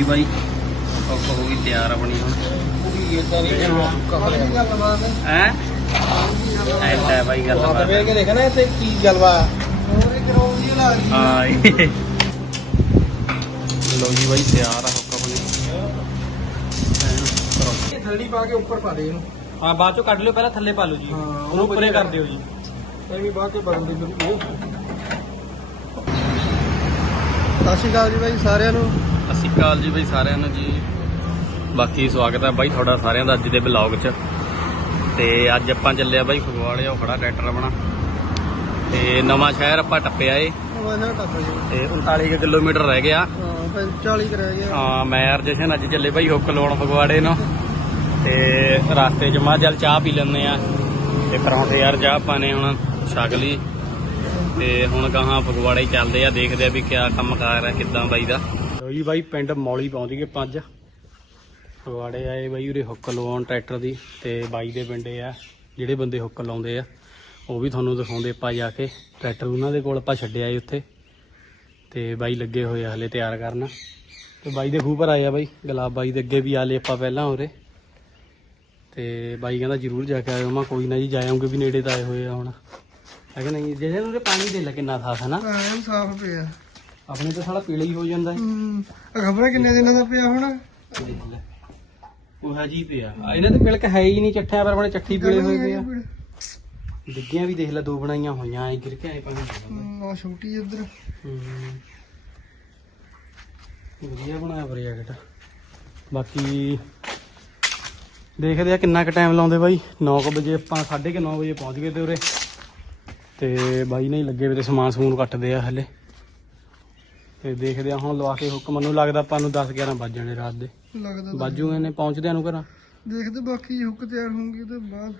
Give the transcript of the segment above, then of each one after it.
ਜੀ ਬਾਈ ਹੁੱਕ ਹੋ ਗਈ ਤਿਆਰ ਆਪਣੀ ਹੁਣ। ਹੈ? ਐਡਾ ਬਾਈ ਗੱਲ ਬਾਤ। ਕੇ ਦੇਖਣਾ ਇੱਥੇ ਕੀ ਜਲਵਾ। ਹਾਂ ਇਹ। ਲਓ ਜੀ ਬਾਈ ਤਿਆਰ ਆ ਹੁੱਕ ਆਪਣੀ। ਐਨ ਥੜੀ ਪਾ ਕੇ ਉੱਪਰ ਪਾ ਦੇ ਇਹਨੂੰ। ਹਾਂ ਬਾਅਦ ਚੋਂ ਕੱਢ ਲਿਓ ਪਹਿਲਾਂ ਥੱਲੇ ਪਾ ਲਓ ਜੀ। ਉਹਨੂੰ ਉੱਪਰੇ ਕਰ ਦਿਓ ਜੀ। ਐਵੇਂ ਬਾਅਦ ਕੇ ਬਣ ਦੀ ਬਿਲਕੁਲ ਸਤਿ ਸ਼੍ਰੀ ਅਕਾਲ ਜੀ ਬਾਈ ਸਾਰਿਆਂ ਨੂੰ। ਸਤਿ ਸ਼੍ਰੀ ਅਕਾਲ ਜੀ ਬਾਈ ਸਾਰਿਆਂ ਨੂੰ ਜੀ। ਬਾਕੀ ਸਵਾਗਤ ਹੈ ਬਾਈ ਤੁਹਾਡਾ ਸਾਰਿਆਂ ਦਾ ਅੱਜ ਦੇ ਬਲੌਗ 'ਚ। ਤੇ ਅੱਜ ਆਪਾਂ ਚੱਲੇ ਆ ਬਾਈ ਫਗਵਾੜੇ ਉਹ ਖੜਾ ਟਰੈਕਟਰ ਆਪਣਾ। ਤੇ ਨਵਾਂ ਸ਼ਹਿਰ ਆਪਾਂ ਟੱਪਿਆ ਏ ਤੇ 39 ਕੁ ਕਿਲੋਮੀਟਰ ਰਹਿ ਗਿਆ। ਹਾਂ ਫਿਰ 40 ਕਰ ਰਹਿ ਗਿਆ। ਹਾਂ ਮੈਂ ਯਾਰ ਜਸ਼ਨ ਅੱਜ ਚੱਲੇ ਬਾਈ ਹੁੱਕ ਲਾਉਣ ਫਗਵਾੜੇ ਨੂੰ। ਤੇ ਰਸਤੇ 'ਚ ਮਾਂ ਚੱਲ ਚਾਹ ਪੀ ਲੈਂਦੇ ਆ ਤੇ ਪਰੌਂਠੇ ਯਾਰ ਚਾਹ ਪਾਣੇ ਹੁਣ ਛਕ ਲਈ। ਤੇ ਹੁਣ ਗਾਹਾਂ ਫਗਵਾੜੇ ਚੱਲਦੇ ਆ ਦੇਖਦੇ ਆ ਵੀ ਕਿਆ ਕੰਮ ਕਾਰ ਹੈ ਕਿੱਦਾਂ ਬਾਈ ਦਾ। ਲੋ ਜੀ ਬਾਈ, ਪਿੰਡ ਮੌਲੀ ਪਹੁੰਚ ਗਏ ਪੰਜ। ਫਗਵਾੜੇ ਆਏ ਬਾਈ ਉਰੇ ਹੁੱਕ ਲਵਾਉਣ ਟਰੈਕਟਰ ਦੀ ਤੇ ਬਾਈ ਦੇ ਪਿੰਡੇ ਆ, ਜਿਹੜੇ ਬੰਦੇ ਹੁੱਕ ਲਾਉਂਦੇ ਆ, ਉਹ ਵੀ ਤੁਹਾਨੂੰ ਦਿਖਾਉਂਦੇ ਆਪਾਂ ਜਾ ਕੇ। ਟਰੈਕਟਰ ਉਹਨਾਂ ਦੇ ਕੋਲ ਆਪਾਂ ਛੱਡਿਆ ਏ ਉੱਥੇ। ਤੇ ਬਾਈ ਲੱਗੇ ਹੋਏ ਆ ਹਲੇ ਤਿਆਰ ਕਰਨ। ਤੇ ਬਾਈ ਦੇ ਖੂਹ ਪਰ ਆਏ ਆ ਬਾਈ, ਗੁਲਾਬ ਬਾਈ ਦੇ ਅੱਗੇ ਵੀ ਆ ਲਏ ਆਪਾਂ ਪਹਿਲਾਂ ਉਰੇ। ਤੇ ਬਾਈ ਕਹਿੰਦਾ ਜ਼ਰੂਰ ਜਾ ਕੇ ਆਇਓ, ਮੈਂ ਕੋਈ ਨਾ ਜੀ, ਜਾ ਵੀ ਨੇੜੇ ਤਾਂ ਆਏ ਹੋਏ ਆ ਹੁਣ। ਹੈ ਕਿ ਨਹੀਂ? ਜਿਹਦੇ ਨੂੰ ਪਾਣੀ ਦੇ ਲੈ, ਕਿੰਨਾ ਸਾਫ਼ ਹੈ ਨਾ? ਐਨ ਸਾਫ਼ ਪਿਆ। ਆਪਣੇ ਤਾਂ ਸਾਲਾ ਪੀਲਾ ਹੀ ਹੋ ਜਾਂਦਾ ਹੈ। ਹੂੰ ਖਬਰਾਂ ਕਿੰਨੇ ਦਿਨਾਂ ਦਾ ਪਿਆ ਹੁਣ? ਦੇਖ ਲੈ। ਉਹ ਹਜੀ ਪਿਆ। ਆ ਇਹਨਾਂ ਤੇ ਪਿਲਕ ਹੈ ਹੀ ਨਹੀਂ ਚੱਠਿਆਂ ਪਰ ਆਪਣੇ ਚੱਠੀ ਪੀਲੇ ਹੋਏ ਪਏ ਆ। ਡਿੱਗੀਆਂ ਵੀ ਦੇਖ ਲੈ ਦੋ ਬਣਾਈਆਂ ਹੋਈਆਂ ਐ ਗਿਰ ਕੇ ਆਏ ਪਾਣੀ ਹੂੰ, ਆ ਛੋਟੀ ਇੱਧਰ ਵਧੀਆ ਬਣਾਇਆ ਪ੍ਰੋਜੈਕਟ ਬਾਕੀ ਦੇਖਦੇ ਆ ਕਿੰਨਾ ਕੁ ਟਾਈਮ ਲਾਉਂਦੇ ਬਾਈ। 9 ਵਜੇ ਆਪਾਂ 9:30 ਵਜੇ ਪਹੁੰਚ ਗਏ ਤੇ ਉਰੇ। ਤੇ ਬਾਈ ਨਹੀਂ ਲੱਗੇ ਵੇ ਤੇ ਸਮਾਨ ਸਮੂਨ ਕੱਟਦੇ ਆ ਹਲੇ। ਤੇ ਦੇਖਦੇ ਆ ਹੁਣ ਲਵਾ ਕੇ ਹੁਕਮ। ਮੈਨੂੰ ਲੱਗਦਾ ਆਪਾਂ ਨੂੰ 10 11 ਵੱਜ ਜਾਣੇ ਰਾਤ ਦੇ। ਲੱਗਦਾ ਤਾਂ। ਬਾਜੂ ਇਹਨੇ ਪਹੁੰਚਦਿਆਂ ਨੂੰ ਘਰਾਂ? ਦੇਖਦੇ ਬਾਕੀ ਹੁੱਕ ਤਿਆਰ ਹੋਣਗੇ ਤੇ ਬਾਅਦ।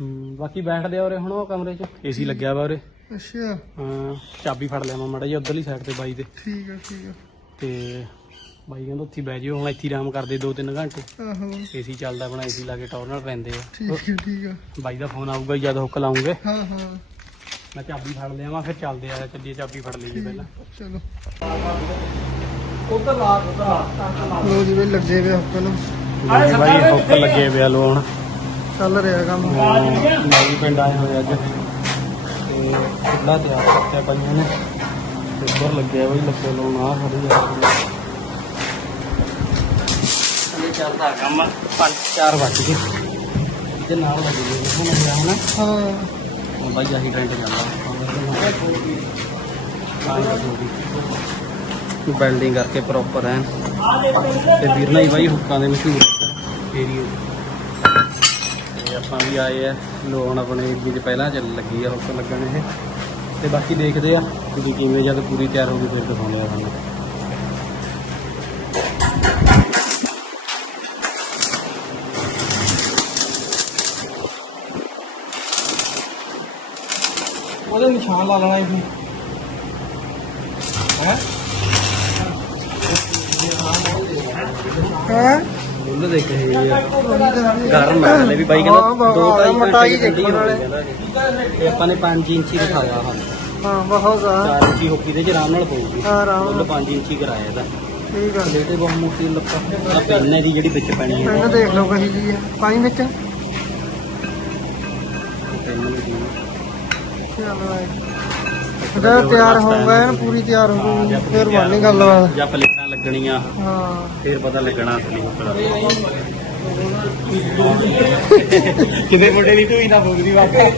ਹੂੰ, ਬਾਕੀ ਬੈਠਦੇ ਆ ਉਰੇ ਹੁਣ ਉਹ ਕਮਰੇ 'ਚ। ਏਸੀ ਲੱਗਿਆ ਵਾ ਉਰੇ। ਅੱਛਾ। ਹਾਂ ਚਾਬੀ ਫੜ ਲਿਆ ਮੈਂ ਮੜਾ ਜੀ ਉਧਰਲੀ ਸਾਈਡ ਤੇ ਬਾਈ ਦੇ। ਠੀਕ ਆ ਠੀਕ ਆ। ਤੇ ਬਾਈ ਕਹਿੰਦਾ ਉੱਥੇ ਹੀ ਬਹਿ ਜਿਓ ਹੁਣ ਇੱਥੇ ਹੀ ਆਰਾਮ ਕਰਦੇ 2-3 ਘੰਟੇ। ਆਹੋ। ਏਸੀ ਚੱਲਦਾ ਆਪਣਾ ਏਸੀ ਲਾ ਕੇ ਟੌਰ ਨਾਲ ਪੈਂਦੇ ਆ। ਠੀਕ ਆ ਠੀਕ ਆ। ਬਾਈ ਦਾ ਫੋਨ ਆਊਗਾ ਜਦ ਹੁੱਕ ਲਾਉਂਗੇ। ਹਾਂ ਹਾਂ। ਮੈਂ ਚਾਬੀ ਫੜ ਲਿਆ ਮੈਂ ਫਿਰ ਚੱਲਦੇ ਆ ਚੱਲੀਏ ਚਾਬੀ ਫੜ ਲਈਏ ਪਹਿਲਾਂ। ਚਲੋ। ਉਧਰ ਲਾ ਉਧਰ ਲੋ ਜੀ ਬਈ ਲੱਗੇ ਵੇ ਹੁੱਕ ਨੂੰ। ਬਾਈ ਹੁੱਕ ਲੱਗੇ ਪਿਆ ਲੋਣ। ਚੱਲ ਰਿਹਾ ਕੰਮ। ਬਾਈ ਪਿੰਡ ਆਏ ਹੋਏ ਅੱਜ। ਤੇ ਕਿੱਲਾ ਤਿਆਰ ਕਰਤੇ ਨੇ। ਉੱਧਰ ਲੱਗਿਆ ਬਾਈ ਲੱਗੇ ਲੋਣ ਆ ਖੜੀ ਆ ਇਹ ਚੱਲਦਾ ਕੰਮ 5-4 ਵੱਜ ਗਏ। ਤੇ ਨਾਲ ਲੱਗ ਹੁਣ। ਹਾਂ। ਹੁਣ ਬਾਈ, ਆਹੀ ਟ੍ਰੈਂਡ ਚੱਲਦਾ ਬਿਲਡਿੰਗ ਕਰਕੇ ਪ੍ਰੋਪਰ ਹੈ ਤੇ ਵੀਰ ਨਾਲ ਹੀ ਬਾਈ ਹੁੱਕਾਂ ਦੇ ਮਸ਼ਹੂਰ ਏਰੀਆ ਤੇ ਆਪਾਂ ਵੀ ਆਏ ਆ, ਲੋਨ ਆਪਣੇ ਏਰੀਏ 'ਚ ਪਹਿਲਾਂ ਚੱਲ ਲੱਗੀ ਆ, ਹੁੱਕ ਲੱਗਣ ਇਹ। ਤੇ ਬਾਕੀ ਦੇਖਦੇ ਆ ਕਿ ਕਿਵੇਂ ਜਦ ਪੂਰੀ ਤਿਆਰ ਹੋ ਗਈ, ਫਿਰ ਦਿਖਾਉਂਦੇ ਆ ਤੁਹਾਨੂੰ। ਨਿਸ਼ਾਨ ਲਾ ਲੈਣਾ ਇਹ ਹੈ? ਹੈ? ਉਹਨੂੰ ਦੇਖ ਇਹ ਗਰਮ ਹੈ ਹਲੇ ਵੀ ਬਾਈ ਕਹਿੰਦਾ ਦੋ ਢਾਈ ਮਟਾਈ ਦੇਖਣ ਵਾਲੇ ਤੇ ਆਪਾਂ ਨੇ 5 ਇੰਚੀ ਦਿਖਾਇਆ ਹਾਂ ਹਾਂ ਬਹੁਤ ਆ 4 ਇੰਚੀ ਹੋਕੀ ਦੇ ਚ ਆਰਾਮ ਨਾਲ ਪਊਗੀ। ਹਾਂ ਆਰਾਮ ਨਾਲ। 5 ਇੰਚੀ ਕਰਾਇਆ ਇਹਦਾ। ਠੀਕ ਆ ਪਲੇਟੇ ਬਹੁਤ ਮੋਟੀ ਲੱਪਾ ਆ ਪੈਨੇ ਦੀ ਜਿਹੜੀ ਵਿੱਚ ਪੈਣੀ ਹੈ ਇਹਨੂੰ ਦੇਖ ਲਓ ਕਹੀ ਜੀ ਆ ਪਾਣੀ ਵਿੱਚ। ਪੈਨ ਦੀ ਇਹਦਾ ਤਿਆਰ ਹੋਊਗਾ ਐਨ ਪੂਰੀ ਤਿਆਰ ਹੋਊਗੀ ਫਿਰ ਬਣਨੀ ਗੱਲਬਾਤ ਜਾਂ ਪਲੇਟਾਂ ਲੱਗਣੀਆਂ ਹਾਂ। ਫਿਰ ਪਤਾ ਲੱਗਣਾ ਅਸਲੀ ਹੁੱਕੜਾ ਕਿਤੇ ਮੁੰਡੇ ਦੀ ਤੂੰ ਹੀ ਨਾ ਬੋਲਦੀ ਵਾਪੇ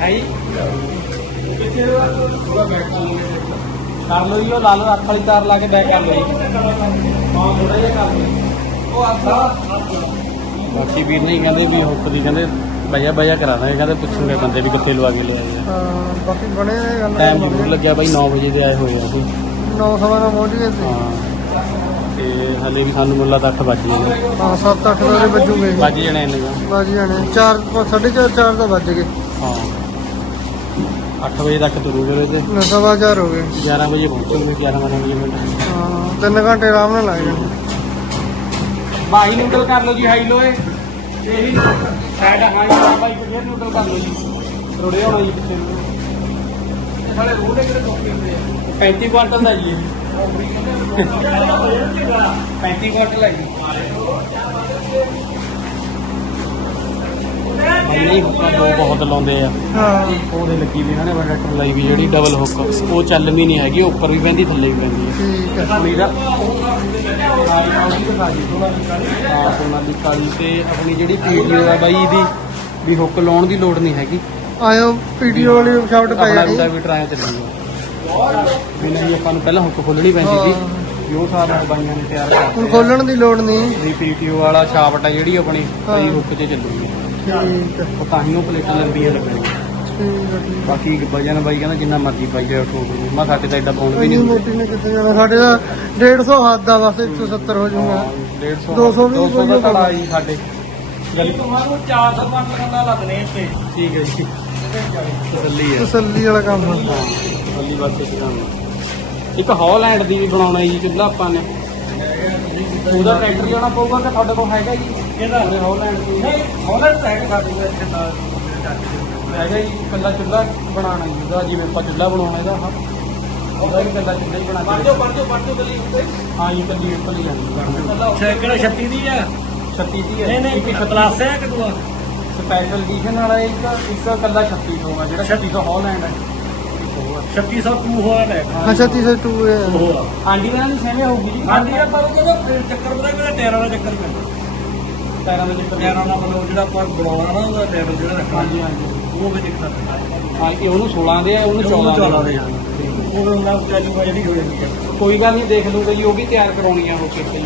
ਆਈ ਕਰ ਲਓ ਜੀ ਉਹ ਲਾ ਲਓ ਅੱਖ ਵਾਲੀ ਤਾਰ ਲਾ ਕੇ ਬੈਕ ਕਰ ਲਓ ਜੀ। ਹਾਂ ਥੋੜਾ ਜਿਹਾ ਕਰ ਲਓ ਉਹ ਬਾਕੀ ਵੀਰ ਜੀ ਕਹਿੰਦੇ ਵੀ ਹੁੱਕ ਦੀ ਕਹਿੰਦੇ ਬਈਆ ਬਈਆ ਕਰਾਣਾ ਕਹਿੰਦੇ ਪੁੱਛੂਗੇ ਬੰਦੇ ਵੀ ਕਿੱਥੇ ਲਵਾ ਕੇ ਲਿਆਏ ਆ। ਹਾਂ ਬਾਕੀ ਬਣੇ ਨੇ ਗੱਲ ਟਾਈਮ ਜ਼ਰੂਰ ਲੱਗਿਆ ਬਾਈ 9 ਵਜੇ ਦੇ ਆਏ ਹੋਏ ਆ ਅਸੀਂ। 9 ਸਵਾ ਨਾਲ ਪਹੁੰਚ ਗਏ ਸੀ। ਹਾਂ। ਤੇ ਹਲੇ ਵੀ ਸਾਨੂੰ ਮੁੱਲਾ ਤੱਕ ਵੱਜ ਗਏ ਹਾਂ 7 8 ਵਜੇ ਵੱਜੂਗੇ ਵੱਜ ਜਣੇ ਇੰਨੇ। ਵੱਜ ਜਾਣੇ। 4 4:30 4 ਤਾਂ ਵੱਜ ਗਏ। ਹਾਂ। 8 ਵਜੇ ਤੱਕ ਤੁਰੂ ਫਿਰ ਤੇ ਨਾ ਸਵਾ ਹੋ ਗਏ। 11 ਵਜੇ ਪਹੁੰਚੂਗੇ 11 ਵਜੇ ਮਿੰਟ। ਹਾਂ ਤਿੰਨ ਘੰਟੇ ਆਰਾਮ ਨਾਲ ਲੱਗ ਜਾਣੇ। ਬਾਈ ਨੂਡਲ ਕਰ ਲਓ ਜੀ ਹਾਈ ਲੋਏ। ਇਹੀ ਸਾਈਡ ਹਾਈ ਬਾਈ ਫਿਰ ਨੂਡਲ ਕਰ ਲਓ ਜੀ। ਰੋੜੇ ਹੋਣਾ ਜੀ ਪਿੱਛੇ। ਨੂੰ ਰੋਡ ਦੇ ਕਿਹੜੇ ਟੋਪੀ ਹੁੰਦੇ ਆ? 35 ਕੁਆਂਟਲ ਦਾ ਜੀ 35 ਕੁਆਂਟਲ ਹੈ ਜੀ। ਨਹੀਂ ਹੁੱਕਾਂ ਦੋ ਬਹੁਤ ਲਾਉਂਦੇ ਆ। ਹਾਂ। ਉਹਦੇ ਲੱਗੀ ਵੀ ਇਹਨਾਂ ਨੇ ਪ੍ਰੋਡਕਟ ਲਾਈ ਵੀ ਜਿਹੜੀ ਡਬਲ ਹੁੱਕ ਉਹ ਚੱਲ ਵੀ ਨਹੀਂ ਹੈਗੀ ਉੱਪਰ ਵੀ ਪੈਂਦੀ ਥੱਲੇ ਵੀ ਪੈਂਦੀ ਹੈ ਠੀਕ ਹੈ ਆਪਣੀ ਦਾ ਦੀ ਤੇ ਆਪਣੀ ਜਿਹੜੀ ਪੀਡੀਓ ਆ ਬਾਈ ਇਹਦੀ ਵੀ ਹੁੱਕ ਲਾਉਣ ਦੀ ਲੋੜ ਨਹੀਂ ਹੈਗੀ। ਆਇਓ ਵੀਡੀਓ ਵਾਲੀ ਸ਼ਾਫਟ ਪੈ ਆਪਣਾ ਜਾਣੀ ਉਹਦਾ ਵੀ ਟਰਾਈ ਚੱਲੂਗਾ ਵੀ ਨਹੀਂ ਆਪਾਂ ਨੂੰ ਪਹਿਲਾਂ ਹੁੱਕ ਖੋਲਣੀ ਪੈਂਦੀ ਸੀ। ਉਹ ਸਾਰਾ ਬਾਈਆਂ ਨੇ ਤਿਆਰ ਕਰਤਾ ਖੋਲਣ ਦੀ ਲੋੜ ਨਹੀਂ। ਵੀ ਪੀਟੀਓ ਵਾਲਾ ਸ਼ਾਫਟ ਆ ਜਿਹੜੀ ਆਪਣੀ। ਸਹੀ ਹੁੱਕ 'ਚ ਚੱਲੂਗੀ। ਠੀਕ ਹੈ। ਉਹ ਤਾਂ ਹੀ ਉਹ ਪਲੇਟਾਂ ਲੰਬੀਆਂ ਲੱਗਣੀਆਂ। ਠੀਕ ਹੈ। ਠੀਕ ਹੈ। ਬਾਕੀ ਵਜਨ ਬਾਈ ਕਹਿੰਦਾ ਜਿੰਨਾ ਮਰਜ਼ੀ ਪਾਈ ਜਾਓ ਠੋਕ ਨੂੰ ਮੈਂ ਸਾਡੇ ਤਾਂ ਐਡਾ ਪਾਉਣ ਵੀ ਇੰਨੀ ਨਹੀਂ ਮੋਟੀ ਨੇ ਕਿੱਥੇ ਜਾਣਾ। ਸਾਡੇ ਦਾ 150 ਹੱਦ ਦਾ ਬਸ 170 ਹੋ ਜਾਊਗਾ। 150 200 ਵੀ 200 ਦਾ ਧੜਾ ਜੀ ਸਾਡੇ। ਇੱਕ ਮਾਰੂ 400 ਪੰਜ ਕੰਨਾ ਲੱਗਣੇ ਇੱਥੇ। ਠੀਕ ਹੈ ਜੀ। ਤਸੱਲੀ ਹੈ। ਤਸੱਲੀ ਵਾਲਾ ਕੰਮ ਆ। ਹਾਂ ਤਸੱਲੀ ਵਾਸਤੇ ਚਲਾਉਣਾ ਇੱਕ ਹੌਲੈਂਡ ਦੀ ਵੀ ਬਣਾਉਣਾ ਜੀ ਚੁੱਲ੍ਹਾ ਆਪਾਂ ਨੇ। ਉਹਦਾ ਟਰੈਕਟਰ ਲੈਣਾ ਪਊਗਾ ਕਿ ਤੁਹਾਡੇ ਕੋਲ ਹੈਗਾ ਜੀ ਕਿਹਦਾ ਹੌਲੈਂਡ ਦੀ ਨਹੀਂ ਹਾਲੈਂਡ ਤਾਂ ਹੈਗਾ ਸਾਡੇ ਕੋਲ ਇੱਥੇ ਨਾਲ। ਹੈਗਾ ਜੀ ਇਕੱਲਾ ਚੁੱਲ੍ਹਾ ਬਣਾਉਣਾ ਜੀ ਉਹਦਾ ਜਿਵੇਂ ਆਪਾਂ ਚੁੱਲ੍ਹਾ ਬਣਾਉਣਾ ਇਹਦਾ। ਆਹ। ਉਹਦਾ ਵੀ ਇਕੱਲਾ ਚੁੱਲ੍ਹਾ ਹੀ ਬਣਾ ਕੇ। ਪਰਜੋ ਪਰਜੋ ਗਲੀ ਉੱਤੇ। ਹਾਂ ਜੀ ਕੱਲੀ ਉੱਪਰ ਹੀ ਜਾਂਦੀ। ਅੱਛਾ ਕਿਹੜਾ 36 ਦੀ ਆ? 36 ਦੀ ਨਹੀਂ ਨਹੀਂ ਇੱਕ ਕਲਾਸ ਹੈ ਕਿ ਦੂਆ ਸਪੈਸ਼ਲ ਐਡੀਸ਼ਨ ਵਾਲਾ ਇੱਕ ਇੱਕ ਇਕੱਲਾ 36 ਹੋਗਾ ਜਿਹੜਾ 36 ਹੌਲੈਂਡ ਹੈ। 3602 ਹੋਇਆ ਲੈ ਅੱਛਾ 302 ਹੈ ਉਹ ਆ ਆਂਡੀ ਨਾਲ ਨਹੀਂ ਸੇਵੇਂ ਹੋਊਗੀ ਜੀ। ਹਾਂਜੀ ਆ ਪਰ ਉਹਦਾ ਚੱਕਰ ਪਤਾ ਕਿਹੜਾ ਟਾਇਰਾਂ ਦਾ ਚੱਕਰ ਪੈਂਦਾ? ਟਾਇਰਾਂ ਦੇ ਚੱਕਰ ਟਾਇਰਾਂ ਦਾ ਮਤਲਬ ਜਿਹੜਾ ਆਪਾਂ ਬਣਾਉਣਾ ਨਾ ਉਹਦਾ ਟਾਇਰ ਜਿਹੜਾ ਰੱਖਣਾ ਹਾਂਜੀ ਹਾਂਜੀ। ਉਹ ਵੀ ਦਿੱਕਤ ਹੈ ਹਾਂ ਕਿ ਉਹਨੂੰ 16 ਦੇ ਆ ਉਹਨੂੰ 14 ਦੇ 14 ਦੇ ਆ ਉਹ ਨਾਲ ਚੱਲੂਗਾ ਜਿਹੜੀ ਹੋ ਜਾਂਦੀ ਹੈ ਕੋਈ ਗੱਲ ਨਹੀਂ ਦੇਖ ਲੂਗਾ ਜੀ ਉਹ ਵੀ ਤਿਆਰ ਕਰਾਉਣੀ ਆ ਹੋ ਕੇ ਜੀ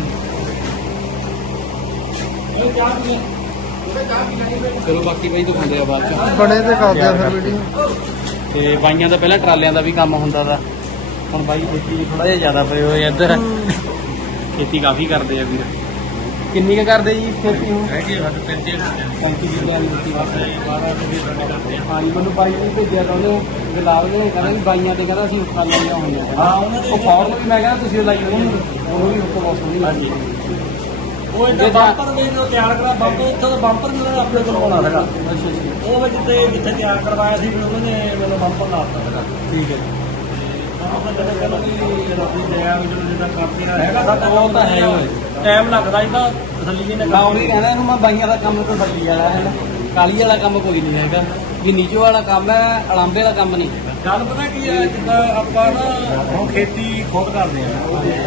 ਚਲੋ ਬਾਕੀ ਬਈ ਦਿਖਾਉਂਦੇ ਆ ਬਾਅਦ ਚ। ਬਣੇ ਤੇ ਕਰਦੇ ਆ ਫਿਰ ਵੀਡੀਓ ਤੇ ਬਾਈਆਂ ਦਾ ਪਹਿਲਾਂ ਟਰਾਲਿਆਂ ਦਾ ਵੀ ਕੰਮ ਹੁੰਦਾ ਦਾ ਹੁਣ ਬਾਈ ਖੇਤੀ ਥੋੜਾ ਜਿਹਾ ਜ਼ਿਆਦਾ ਪਏ ਹੋਏ ਇੱਧਰ। ਖੇਤੀ ਕਾਫੀ ਕਰਦੇ ਆ ਵੀਰ। ਕਿੰਨੀ ਕੁ ਕਰਦੇ ਜੀ ਖੇਤੀ ਹੁਣ ਹੈਗੀ ਸਾਡੇ ਤਿੰਨ ਤਿੰਨ 35 ਕਿੱਲਿਆਂ ਦੀ ਖੇਤੀ ਵਾਸਤੇ 12 ਰੁਪਏ ਹਾਂ ਜੀ ਮੈਨੂੰ ਬਾਈ ਨੇ ਭੇਜਿਆ ਤਾਂ ਉਹਨੇ ਗੁਲਾਬ ਨੇ ਕਹਿੰਦਾ ਵੀ ਬਾਈਆਂ ਤੇ ਕਹਿੰਦਾ ਅਸੀਂ ਉੱਪਰ ਲਾਈਆਂ ਹੋਈਆਂ ਹਾਂ ਉਹਨਾਂ ਦੇ ਉਹ ਫੌਰਨ ਵੀ ਮੈਂ ਕਹਿੰਦਾ ਤੁਸੀਂ ਲਾਈ ਹੋਣੀ ਉਹਨੂੰ। ਵੀ ਉੱਪਰ ਬਹੁਤ ਸੋਹਣੀ ਲੱਗਦੀ ਉਹ ਇਹਦਾ ਬੰਪਰ ਵੀ ਜਦੋਂ ਤਿਆਰ ਕਰਾ ਬੰਪਰ ਉੱਥੇ ਦਾ ਬੰਪਰ ਜਿਹੜਾ ਆਪਣੇ ਕੋਲ ਹੋਣਾ ਸੀਗਾ ਅੱਛਾ ਅੱਛਾ। ਉਹ ਵੀ ਜਿੱਥੇ ਜਿੱਥੇ ਤਿਆਰ ਕਰਵਾਇਆ ਸੀ ਫਿਰ ਉਹਨਾਂ ਮੈਨੂੰ ਬੰਪਰ ਲਾ ਦਿੱਤਾ ਠੀਕ ਹੈ ਉਹ ਤਾਂ ਹੈ ਟਾਈਮ ਲੱਗਦਾ ਇਹਦਾ ਤਸੱਲੀ ਜੀ ਨੇ ਮੈਂ ਉਹੀ ਕਹਿਣਾ, ਇਹਨੂੰ ਮੈਂ ਬਾਈਆਂ ਦਾ ਕੰਮ ਤਾਂ ਬੱਲੀ ਵਾਲਾ ਹੈ ਕਾਲੀ ਵਾਲਾ ਕੰਮ ਕੋਈ ਨਹੀਂ ਹੈਗਾ। ਵੀ ਨੀਚੋ ਵਾਲਾ ਕੰਮ ਹੈ, ਅਲਾਂਬੇ ਵਾਲਾ ਕੰਮ ਨਹੀਂ। ਗੱਲ ਪਤਾ ਕੀ ਹੈ ਜਿੱਦਾਂ ਆਪਾਂ ਨਾ ਹੁਣ ਖੇਤੀ ਖੁਦ ਕਰਦੇ ਆ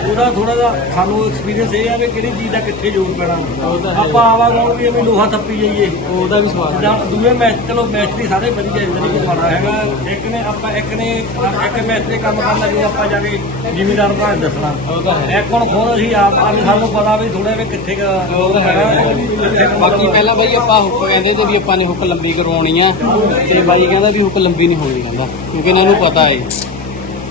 ਉਹਦਾ ਥੋੜਾ ਜਿਹਾ ਸਾਨੂੰ ਐਕਸਪੀਰੀਅੰਸ ਇਹ ਆ ਵੀ ਕਿਹੜੀ ਚੀਜ਼ ਦਾ ਕਿੱਥੇ ਜ਼ੋਰ ਪੈਣਾ। ਆਪਾਂ ਆਵਾ ਗੌਰ ਵੀ ਐਵੇਂ ਲੋਹਾ ਥੱਪੀ ਜਾਈਏ। ਉਹਦਾ ਵੀ ਸਵਾਦ ਜਾਂ ਦੂਏ ਮੈਚ ਚਲੋ ਮੈਚ ਵੀ ਸਾਰੇ ਵਧੀਆ ਇਦਾਂ ਨਹੀਂ ਕੋਈ ਮਾੜਾ ਹੈਗਾ। ਇੱਕ ਨੇ ਆਪਾਂ ਇੱਕ ਨੇ ਇੱਕ ਮੈਚ ਤੇ ਕੰਮ ਕਰਨਾ ਜੋ ਆਪਾਂ ਜਾ ਕੇ ਜ਼ਿਮੀਦਾਰ ਭਾਂ ਦੱਸਣਾ। ਇੱਕ ਹੁਣ ਖੋਰ ਅਸੀਂ ਆਪ ਆ ਵੀ ਸਾਨੂੰ ਪਤਾ ਵੀ ਥੋੜਾ ਵੀ ਕਿੱਥੇ ਬਾਕੀ ਪਹਿਲਾਂ ਬਾਈ ਆਪਾਂ ਹੁੱਕ ਕਹਿੰਦੇ ਤੇ ਵੀ ਆਪਾਂ ਨੇ ਹੁੱਕ ਲੰਬੀ ਕਰਵਾਉਣੀ ਆ। ਤੇ ਬਾਈ ਕਹਿੰਦਾ ਵੀ ਹੁੱਕ ਲੰਬੀ ਨਹੀਂ ਹੋਣੀ ਕਹਿੰਦਾ। ਕਿਉਂਕਿ ਇਹਨਾਂ ਨੂੰ ਪਤਾ ਏ।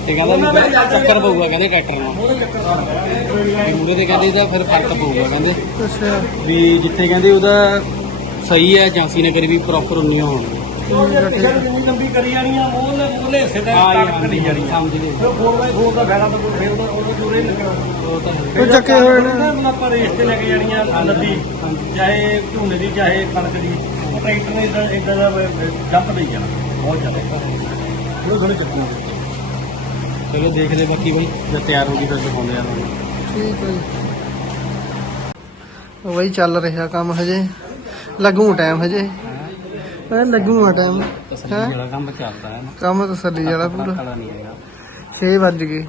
ਤੇ ਕਹਿੰਦਾ ਵੀ ਚੱਕਰ ਪਊਗਾ ਕਹਿੰਦੇ ਟਰੈਕਟਰ ਨਾਲ। ਦਾ ਮੂਹਰੇ ਤੇ ਕਹਿੰਦੇ ਇਹਦਾ ਫਿਰ ਫ਼ਰਕ ਪਊਗਾ ਕਹਿੰਦੇ। ਅੱਛਾ। ਵੀ ਜਿੱਥੇ ਕਹਿੰਦੇ ਉਹਦਾ ਸਹੀ ਹੈ ਏਜੰਸੀ ਨੇ ਕਰੀ ਵੀ ਪ੍ਰੋਪਰ ਜਿਹੜੇ ਪਿਛੜ ਜਿੰਨੀ ਲੰਬੀ ਕਰੀ ਜਾਣੀਆਂ ਮੋਹਲੇ ਮੋਹਲੇ ਹਿੱਸੇ ਹਾਂ ਕੱਟ ਕਰੀ ਜਾਣੀਆਂ ਸਮਝ ਗਏ। ਫਿਰ 4x4 ਦਾ ਫਾਇਦਾ ਤਾਂ ਫਿਰ ਉਹਦਾ ਉਹਦਾ ਜੂਰੇ ਲੱਗਣਾ। ਉਹ ਤਾਂ ਹੈ। ਉਹ ਚੱਕੇ ਹੋਏ ਨੇ। ਆਪਾਂ ਰੇਸ ਤੇ ਲੈ ਕੇ ਜਾਣੀਆਂ ਨਦੀ ਚਾਹੇ ਝੋਨੇ ਦੀ ਚਾਹੇ ਕਣਕ ਦੀ। ਟਰੈਕਟਰ ਨੇ ਇਦਾਂ ਇਦਾਂ ਦਾ ਜੰਪ ਦੇਈ ਜਾਣਾ ਬਹੁਤ ਜ਼ਿਆਦਾ। ਉਹ ਥੋੜੇ ਚੱਕੂ ਚਲੋ ਦੇਖਦੇ ਬਾਕੀ ਬਾਈ ਜਦ ਤਿਆਰ ਹੋ ਗਈ ਫਿਰ ਦਿਖਾਉਂਦੇ ਆ ਤੁਹਾਨੂੰ। ਠੀਕ ਹੈ ਜੀ। ਉਹ ਬਈ ਚੱਲ ਰਿਹਾ ਕੰਮ ਹਜੇ। ਲੱਗੂ ਟਾਈਮ ਹਜੇ। ਮੈਂ ਟਾਈਮ ਤਸੱਲੀ ਹੈਂ? ਵਾਲਾ ਕੰਮ ਚੱਲਦਾ ਹੈ ਨਾ। ਕੰਮ ਤਸੱਲੀ ਵਾਲਾ ਪੂਰਾ। ਕਾਲਾ ਨਹੀਂ ਹੈਗਾ। 6 ਵੱਜ ਗਏ।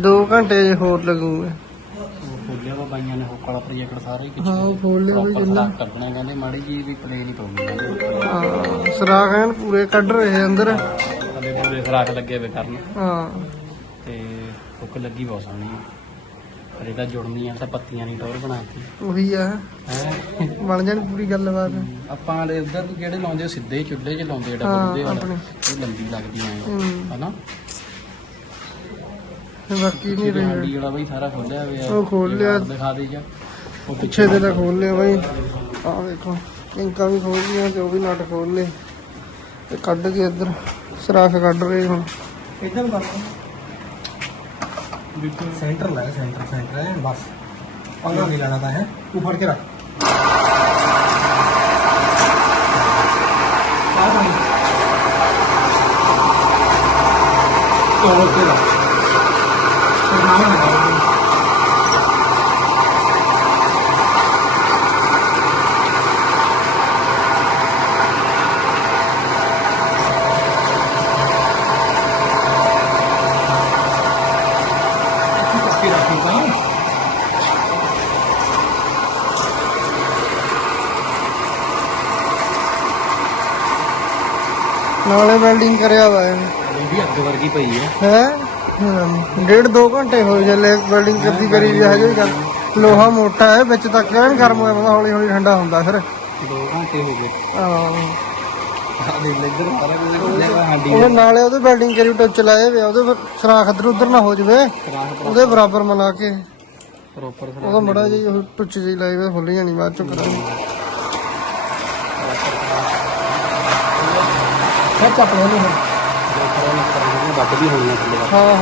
2 ਘੰਟੇ ਜੇ ਹੋਰ ਲੱਗੂਗੇ। ਉਹ ਖੋਲਿਆ ਵਾ ਬਾਈਆਂ ਨੇ ਹੁੱਕ ਵਾਲਾ ਪ੍ਰੋਜੈਕਟ ਸਾਰਾ ਹੀ ਹਾਂ ਉਹ ਖੋਲ ਲਿਆ ਬਈ Proper ਜਿੰਨਾ ਕੱਢਣਾ ਕਹਿੰਦੇ ਮਾੜੀ ਜੀ ਵੀ ਪਲੇ ਨਹੀਂ ਪਾਉਣੀ ਹਾਂ ਸਰਾਖ ਐਨ ਪੂਰੇ ਕੱਢ ਰਹੇ ਅੰਦਰ। ਪੂਰੇ ਖਰਾਕ ਲੱਗੇ ਵੇ ਕਰਨ। ਹਾਂ। ਤੇ ਹੁੱਕ ਲੱਗੀ ਬਹੁਤ ਸੋਹਣੀ ਹੈ ਪਰ ਇਹਦਾ ਜੁੜਨੀ ਆ ਤਾਂ ਪੱਤੀਆਂ ਨਹੀਂ ਟੋਰ ਬਣਾਤੀ ਉਹੀ ਆ। ਹੈ? ਬਣ ਜਾਣੀ ਪੂਰੀ ਗੱਲਬਾਤ। ਆਪਾਂ ਦੇ ਉਧਰ ਜਿਹੜੇ ਲਾਉਂਦੇ ਉਹ ਸਿੱਧੇ ਚੁੱਲ੍ਹੇ 'ਚ ਲਾਉਂਦੇ ਆ ਹਾਂ, ਡਬਲ ਦੇ ਵਾਲਾ ਆਪਣੇ। ਉਹ ਲੰਬੀ ਲੱਗਦੀ ਆ। ਹੂੰ। ਹਨਾ? ਬਾਕੀ ਨਹੀਂ ਰਹੇ ਹਾਂਡੀ ਵਾਲਾ ਬਈ ਸਾਰਾ ਖੋਲਿਆ ਹੋਇਆ। ਉਹ ਖੋਲ ਲਿਆ। ਦਿਖਾ ਦੇ ਜਾ। ਉਹ ਪਿੱਛੇ ਦੇ ਤਾਂ ਖੋਲ ਲਿਆ ਬਾਈ। ਆਹ ਦੇਖੋ ਇੰਕਾਂ ਵੀ ਖੋਲ ਲਈਆਂ ਤੇ ਉਹ ਵੀ ਨਟ ਖੋਲ ਲਏ। ਤੇ ਕੱਢ ਕੇ ਇੱਧਰ ਸਰਾਖ ਕੱਢ ਰਹੇ ਹੁਣ ਇਦਾਂ ਕਰ सेंटर ला सेंटर सेंटर है बस पंगा नहीं लगाता है ऊपर के रख ਚੌਲ ਤੇ ਲਾ ਨਾਲੇ ਵੈਲਡਿੰਗ ਕਰਿਆ ਵਾ ਇਹ ਇਹ ਵੀ ਅੱਗ ਵਰਗੀ ਪਈ ਹੈ? ਹੈ ਡੇਢ ਦੋ ਘੰਟੇ ਹੋਏ ਜਲੇ ਵੈਲਡਿੰਗ ਕਰਦੀ ਕਰੀ ਵੀ ਹਜੇ ਕਰ ਲੋਹਾ ਮੋਟਾ ਹੈ ਵਿੱਚ ਤੱਕ ਐਨ ਗਰਮ ਹੋਇਆ ਹੁੰਦਾ ਹੌਲੀ ਹੌਲੀ ਠੰਡਾ ਹੁੰਦਾ ਫਿਰ। 2 ਘੰਟੇ ਹੋ ਗਏ। ਹਾਂ। ਆ ਦੇਖ ਲੈ ਇੱਧਰ ਸਾਰਾ ਕੁਝ ਖੁੱਲਿਆ ਹਾਂਡੀ ਉਹ ਨਾਲੇ ਉਹਦੇ ਵੈਲਡਿੰਗ ਕਰੀ ਟੁੱਚ ਲਾਏ ਵੇ ਉਹਦੇ ਫਿਰ ਸਰਾਖ ਇੱਧਰ ਉੱਧਰ ਨਾ ਹੋ ਜਵੇ। ਉਹਦੇ ਬਰਾਬਰ ਮਿਲਾ ਕੇ। ਪ੍ਰੋਪਰ ਉਹਦਾ ਮੜਾ ਜੀ ਉਹ ਟੁੱਚ ਜਿਹੀ ਲਾਈ ਵੇ ਜਾਣੀ ਬਾਅਦ ਚੋਂ ਕਰਾਂਗੇ ਸਭ ਚੱਪ ਲੈ ਲਓ ਵੱਧ ਵੀ ਹੋਣੀਆਂ ਥੱਲੇ ਹਾਂ।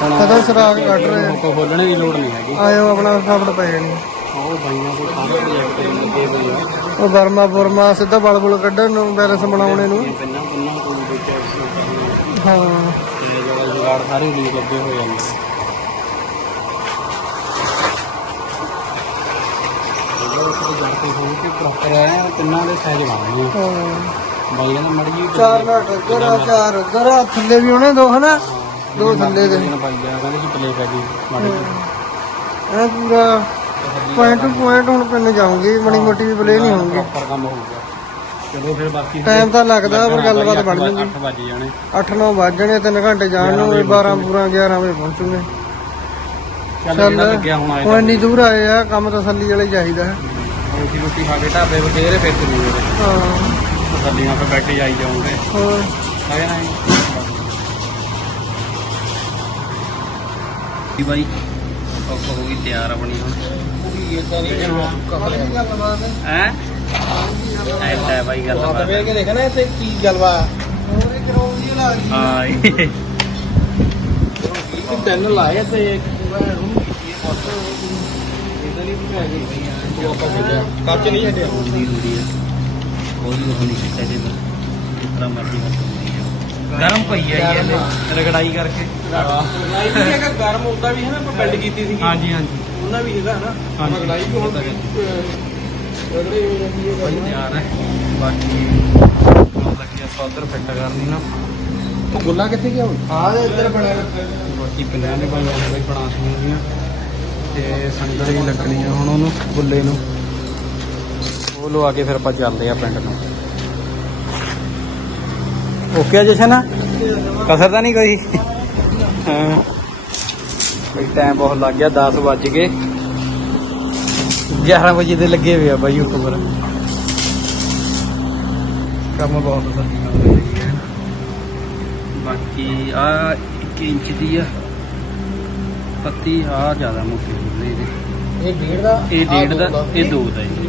ਹਾਂ ਕਦੋਂ ਸਰਾਖ ਕੱਢ ਰਹੇ ਆ। ਕੋ ਖੋਲਣੇ ਦੀ ਲੋੜ ਨਹੀਂ ਹੈਗੀ ਆਇਓ ਆਪਣਾ ਸਾਬੜ ਪੈ ਜਾਣੀ ਉਹ ਬਾਈਆਂ ਕੋਲ ਸਾਰੇ ਪ੍ਰੋਜੈਕਟ ਲੱਗੇ ਹੋਏ ਆ ਉਹ ਬਰਮਾ ਬੁਰਮਾ ਸਿੱਧਾ ਬਲ ਬੁਲ ਕੱਢਣ ਨੂੰ ਬੈਲੈਂਸ ਬਣਾਉਣੇ ਨੂੰ। ਇਹ ਪਿੰਨਾਂ ਪੁੰਨਾਂ ਕੋਲ ਵਿੱਚ ਤੇ ਹਾਂ। ਜਿਹੜਾ ਜੁਗਾੜ ਸਾਰੇ ਉਲੀ ਲੱਗੇ ਹੋਏ ਆ ਉਹਦੇ ਉੱਤੇ ਜਾ ਕੇ ਹੋ ਕੇ ਪ੍ਰੋਪਰ ਹੈ ਪਿੰਨਾਂ ਦੇ ਸਾਈਜ਼ ਬਣਾਉਣੇ ਆ ਹਾਂ। ਬਾਈਆਂ ਦਾ ਮੜ ਜੀ ਚਾਰ ਨਾਟ ਉੱਧਰ ਆ ਚਾਰ ਉੱਧਰ ਆ ਥੱਲੇ ਵੀ ਹੋਣੇ ਦੋ ਹਨਾ? ਦੋ ਥੱਲੇ ਦੇ। ਬਾਈਆਂ ਕਹਿੰਦੇ ਕਿ ਪਲੇ ਪੈ ਗਈ ਮਾੜੀ ਜਿਹੀ। ਇਹ ਪੂਰਾ ਪੁਆਇੰਟ ਟੂ ਪੁਆਇੰਟ ਹੁਣ ਪਿੰਨ ਜਾਊਂਗੀ ਮਣੀ ਮੋਟੀ ਵੀ ਬਲੇ ਨਹੀਂ ਹੋਊਗੀ। ਪ੍ਰੋਪਰ ਕੰਮ ਹੋਊਗਾ ਚਲੋ ਫਿਰ ਬਾਕੀ ਟਾਈਮ ਤਾਂ ਲੱਗਦਾ ਪਰ ਗੱਲਬਾਤ ਬਣ ਜੂਗੀ। 8 ਵਜੇ ਜਾਣੇ। 8-9 ਵੱਜ ਜਾਣੇ 3 ਘੰਟੇ ਜਾਣ ਨੂੰ 12 ਪੂਰਾ 11 ਵਜੇ ਪਹੁੰਚੂਗੇ। ਚੱਲ ਇੰਨੀ ਦੂਰ ਆਏ ਆ ਕੰਮ ਤਸੱਲੀ ਵਾਲੇ ਚਾਹੀਦਾ। ਹੈ ਰੋਟੀ ਰੋਟੀ ਖਾ ਕੇ ਢਾਬੇ ਬਥੇਰੇ ਫਿਰ ਚੱਲੂਗੇ। ਹਾਂ। ਤਸੱਲੀਆਂ ਤੇ ਬੈਠੇ ਜਾਈ ਜਾਉਂਗੇ ਹੋਰ। ਹੈ ਨਾ ਜੀ ਬਾਈ ਉਹ ਹੋ ਗਈ ਤਿਆਰ ਆਪਣੀ ਹੁਣ। ਹੈ? ਐਸਾ ਬਾਈ ਗੱਲ ਬਾਤ ਕੇ ਦੇਖਣਾ ਇੱਥੇ ਕੀ ਜਲਵਾ। ਹੋਰ ਇੱਕ ਰੋਜ਼ ਹੀ ਲਾ ਲਈ ਹਾਂ। ਇਹ ਤਿੰਨ ਲਾਏ ਤੇ ਇੱਕ ਪੂਰਾ ਰੂਮ ਕੀਤੀ ਹੈ ਇਹਦਾ ਨਹੀਂ ਆਪਾਂ ਛੱਡਿਆ। ਕੱਚ ਨਹੀਂ ਛੱਡਿਆ? ਹੁੰਦੀ ਹੁੰਦੀ ਹੈ। ਕੋਈ ਉਹ ਨਹੀਂ ਕੀਤਾ ਜੇ ਜਿਤਨਾ ਮਰਜ਼ੀ ਹੁੰਦੀ ਹੈ। ਗਰਮ ਪਈ ਹੈ ਇਹ ਰਗੜਾਈ ਕਰਕੇ। ਲਾਈ ਵੀ ਹੈਗਾ ਗਰਮ ਹੁੰਦਾ ਵੀ ਹੈ ਨਾ ਆਪਾਂ ਬਿਲਡ ਕੀਤੀ ਸੀ ਹਾਂਜੀ ਹਾਂਜੀ। ਉਹਨਾਂ ਵੀ ਹੈਗਾ ਨਾ। ਹਾਂਜੀ। ਲਾਈ ਵੀ ਹੁਣ ਰਗੜੇ ਹੋ ਜਾਂਦੀ ਹੈ। ਬਾਈ ਤਿਆਰ ਹੈ। ਬਾਕੀ ਹੁਣ ਲੱਗੀ ਆਪਾਂ ਉਧਰ ਫਿੱਟ ਕਰਨੀ ਨਾ। ਉਹ ਗੁੱਲਾ ਕਿੱਥੇ ਗਿਆ ਹੁਣ? ਆ ਦੇ ਇੱਧਰ ਬਣਿਆ। ਬਾਕੀ ਪਿੰਡਾਂ ਦੇ ਬਾਈਆਂ ਨੇ ਬਈ ਬਣਾ ਸੁਣੀਆਂ ਤੇ ਸੰਗਲ ਹੀ ਲੱਗਣੀ ਆ ਹੁਣ ਉਹਨੂੰ ਬੁੱਲੇ ਨੂੰ। ਉਹ ਲਵਾ ਕੇ ਫਿਰ ਆਪਾਂ ਚੱਲਦੇ ਆ ਪਿੰਡ ਨੂੰ। ਓਕੇ ਆ ਜਸ਼ਨ? ਕਸਰ ਤਾਂ ਨਹੀਂ ਕੋਈ? ਹਾਂ। ਬਈ ਟਾਈਮ ਬਹੁਤ ਲੱਗ ਗਿਆ 10 ਵੱਜ ਗਏ। 11 ਵਜੇ ਦੇ ਲੱਗੇ ਹੋਏ ਆ ਬਾਈ ਉੱਪਰ। ਕੰਮ ਬਹੁਤ ਹੈ ਬਾਕੀ ਆ 1 ਇੰਚ ਦੀ ਆ। ਪੱਤੀ ਆ ਜ਼ਿਆਦਾ ਮੋਟੀ ਹੁੰਦੀ ਇਹਦੇ। ਇਹ ਡੇਢ ਦਾ? ਇਹ ਡੇਢ ਦਾ ਇਹ ਦੋ ਦਾ ਜੀ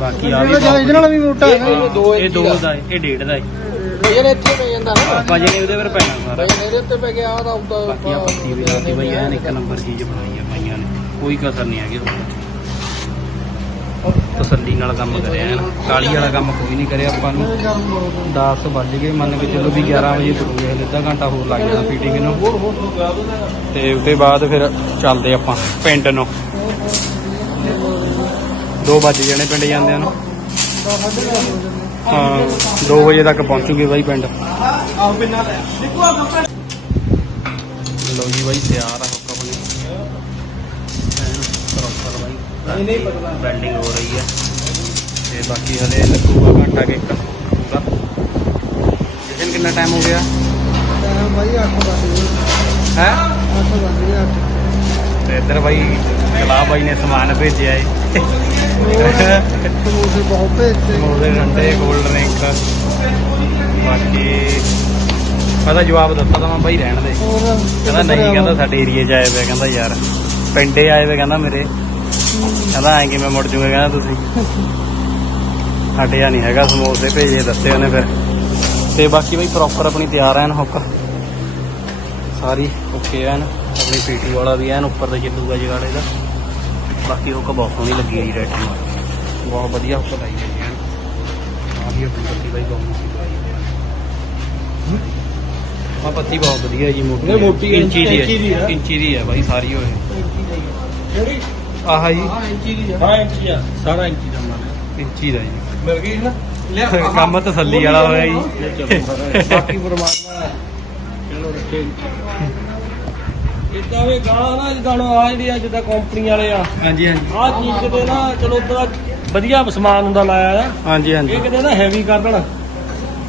ਬਾਕੀ ਆ ਵੀ ਇਹਦੇ ਨਾਲ ਵੀ ਮੋਟਾ ਹੈ ਹਾਂ, ਇਹ ਦੋ ਦਾ ਹੈ, ਇਹ ਡੇਢ ਦਾ ਹੈ। ਵਜਨ ਇੱਥੇ ਪੈ ਜਾਂਦਾ ਨਾ। ਵਜਨ ਉਹਦੇ ਪਰ ਪੈਣਾ ਸਾਰਾ। ਇਹਦੇ ਉੱਤੇ ਪੈ ਗਿਆ ਆਦਾ ਉੱਤਾ ਬਾਕੀ ਆ ਪੱਤੀ ਵੀ ਲਾਤੀ ਬਈ ਐਨ ਇੱਕ ਨੰਬਰ ਚੀਜ਼ ਬਣਾਈ ਆ ਭਾਈਆਂ ਨੇ। ਕੋਈ ਕਸਰ ਨਹੀਂ ਹੈਗੀ ਤਸੱਲੀ ਨਾਲ ਕੰਮ ਕਰਿਆ ਐਨ ਕਾਲੀ ਵਾਲਾ ਕੰਮ ਕੋਈ ਨਹੀਂ ਕਰਿਆ ਆਪਾਂ ਨੂੰ। 10 ਵੱਜ ਗਏ ਮੰਨ ਕੇ ਚੱਲੋ ਵੀ 11 ਵਜੇ ਤੁਰੂਗੇ ਹਲੇ ਅੱਧਾ ਘੰਟਾ ਹੋਰ ਲੱਗ ਜਾਣਾ ਫੀਟਿੰਗ ਨੂੰ। ਤੇ ਉਹਦੇ ਬਾਅਦ ਫਿਰ ਚੱਲਦੇ ਆਪਾਂ ਪਿੰਡ ਨੂੰ। 2 ਵੱਜ ਜਾਣੇ ਪਿੰਡ ਜਾਂਦਿਆਂ ਨੂੰ। ਹਾਂ 2 ਵਜੇ ਤੱਕ ਪਹੁੰਚੂਗੇ ਬਾਈ ਪਿੰਡ। ਲੈ ਦੇਖੋ ਆ ਕੱਪੜਾ ਲੋ ਜੀ ਬਾਈ ਤਿਆਰ ਆ ਹੁੱਕਾ ਬਣੀ ਪ੍ਰੋਪਰ ਬਾਈ। ਨਹੀਂ, ਨਹੀਂ ਪਤਲਾ। ਬੈਂਡਿੰਗ ਹੋ ਰਹੀ ਹੈ ਤੇ ਬਾਕੀ ਹਲੇ ਲੱਗੂਗਾ ਘੰਟਾ ਕੇ ਇੱਕ। ਪੂਰਾ ਜਿਸਨ ਕਿੰਨਾ ਟਾਈਮ ਹੋ ਗਿਆ? ਟਾਈਮ ਭਾਈ 8 ਵਜੇ ਹੈ? 8 ਵਜੇ 8 ਤੇ ਇੱਧਰ ਬਾਈ ਗਲਾ ਬਾਈ ਨੇ ਸਮਾਨ ਭੇਜਿਆ ਏ। ਸਮੋਸੇ ਬਹੁਤ ਭੇਜਦੇ ਮੋਦੇ ਠੰਡੇ ਕੋਲਡ ਡਰਿੰਕ ਬਾਕੀ ਪਤਾ ਜਵਾਬ ਦਿੱਤਾ ਤਾਂ ਮੈਂ ਬਾਈ ਰਹਿਣ ਦੇ। ਕਹਿੰਦਾ ਨਹੀਂ, ਕਹਿੰਦਾ ਸਾਡੇ ਏਰੀਏ 'ਚ ਆਏ ਵੇ, ਕਹਿੰਦਾ ਯਾਰ, ਪਿੰਡੇ ਆਏ ਵੇ ਕਹਿੰਦਾ ਮੇਰੇ। ਕਹਿੰਦਾ ਐਂ ਕਿਵੇਂ ਮੁੜ ਜੂਗੇ, ਕਹਿੰਦਾ ਤੁਸੀਂ। ਸਾਡੇ ਆ ਨਹੀਂ ਹੈਗਾ ਸਮੋਸੇ, ਭੇਜੇ ਦੱਸੇ ਉਹਨੇ ਫਿਰ। ਤੇ ਬਾਕੀ ਬਈ ਪ੍ਰੋਪਰ ਆਪਣੀ ਤਿਆਰ ਐਨ ਹੁੱਕ। ਸਾਰੀ ਓਕੇ ਐਨ ਆਪਣੀ ਪੀਟੀ ਵਾਲਾ ਵੀ ਐਨ ਉੱਪਰ ਤੇ ਚੱਲੂਗਾ ਜਗਾੜੇ ਦਾ। ਬਾਕੀ ਹੁੱਕ ਬਹੁਤ ਸੋਹਣੀ ਲੱਗੀ ਹੈ ਜੀ ਰੈਡ ਨੂੰ ਬਹੁਤ ਵਧੀਆ ਹੁੱਕ ਲਾਈ ਹੈ ਐਨ। ਆ ਵੀ ਆਪਣੀ ਪੱਤੀ ਬਾਈ ਬਹੁਤ ਸੋਹਣੀ ਲਾਈ ਹੈ ਆ ਪੱਤੀ ਬਹੁਤ ਵਧੀਆ ਜੀ ਮੋਟੀ ਮੋਟੀ ਹੈ, ਇੰਚੀ ਦੀ ਹੈ ਹੈ। ਇੰਚੀ ਦੀ ਹੈ ਬਾਈ ਸਾਰੀ ਹੋਏ। ਆਹ ਜੀ। ਹਾਂ ਇੰਚੀ ਦੀ ਹਾਂ। ਇੰਚੀ ਆ। ਸਾਰਾ ਇੰਚੀ ਦਾ ਮਾਲ ਇੰਚੀ ਦਾ ਜੀ। ਮਿਲ ਗਈ ਨਾ ਕੰਮ ਤਸੱਲੀ ਵਾਲਾ ਹੋਇਆ ਜੀ। ਬਾਕੀ ਪਰਮਾਤਮਾ ਹੈ। ਚਲੋ ਰੱਖੇ। ਇਦਾਂ ਵੀ ਗਾਣਾ ਨਾ ਜਿੱਦਾਂ ਹੁਣ ਆ ਜਿਹੜੀ ਆ ਜਿੱਦਾਂ ਕੰਪਨੀ ਵਾਲੇ ਆ। ਹਾਂਜੀ ਹਾਂਜੀ। ਆਹ ਚੀਜ਼ ਕਿਤੇ ਨਾ ਚਲੋ ਬੜਾ ਵਧੀਆ ਸਮਾਨ ਹੁੰਦਾ ਲਾਇਆ ਆ। ਹਾਂਜੀ ਹਾਂਜੀ। ਇਹ ਕਿਤੇ ਨਾ ਹੈਵੀ ਕਰ ਦੇਣ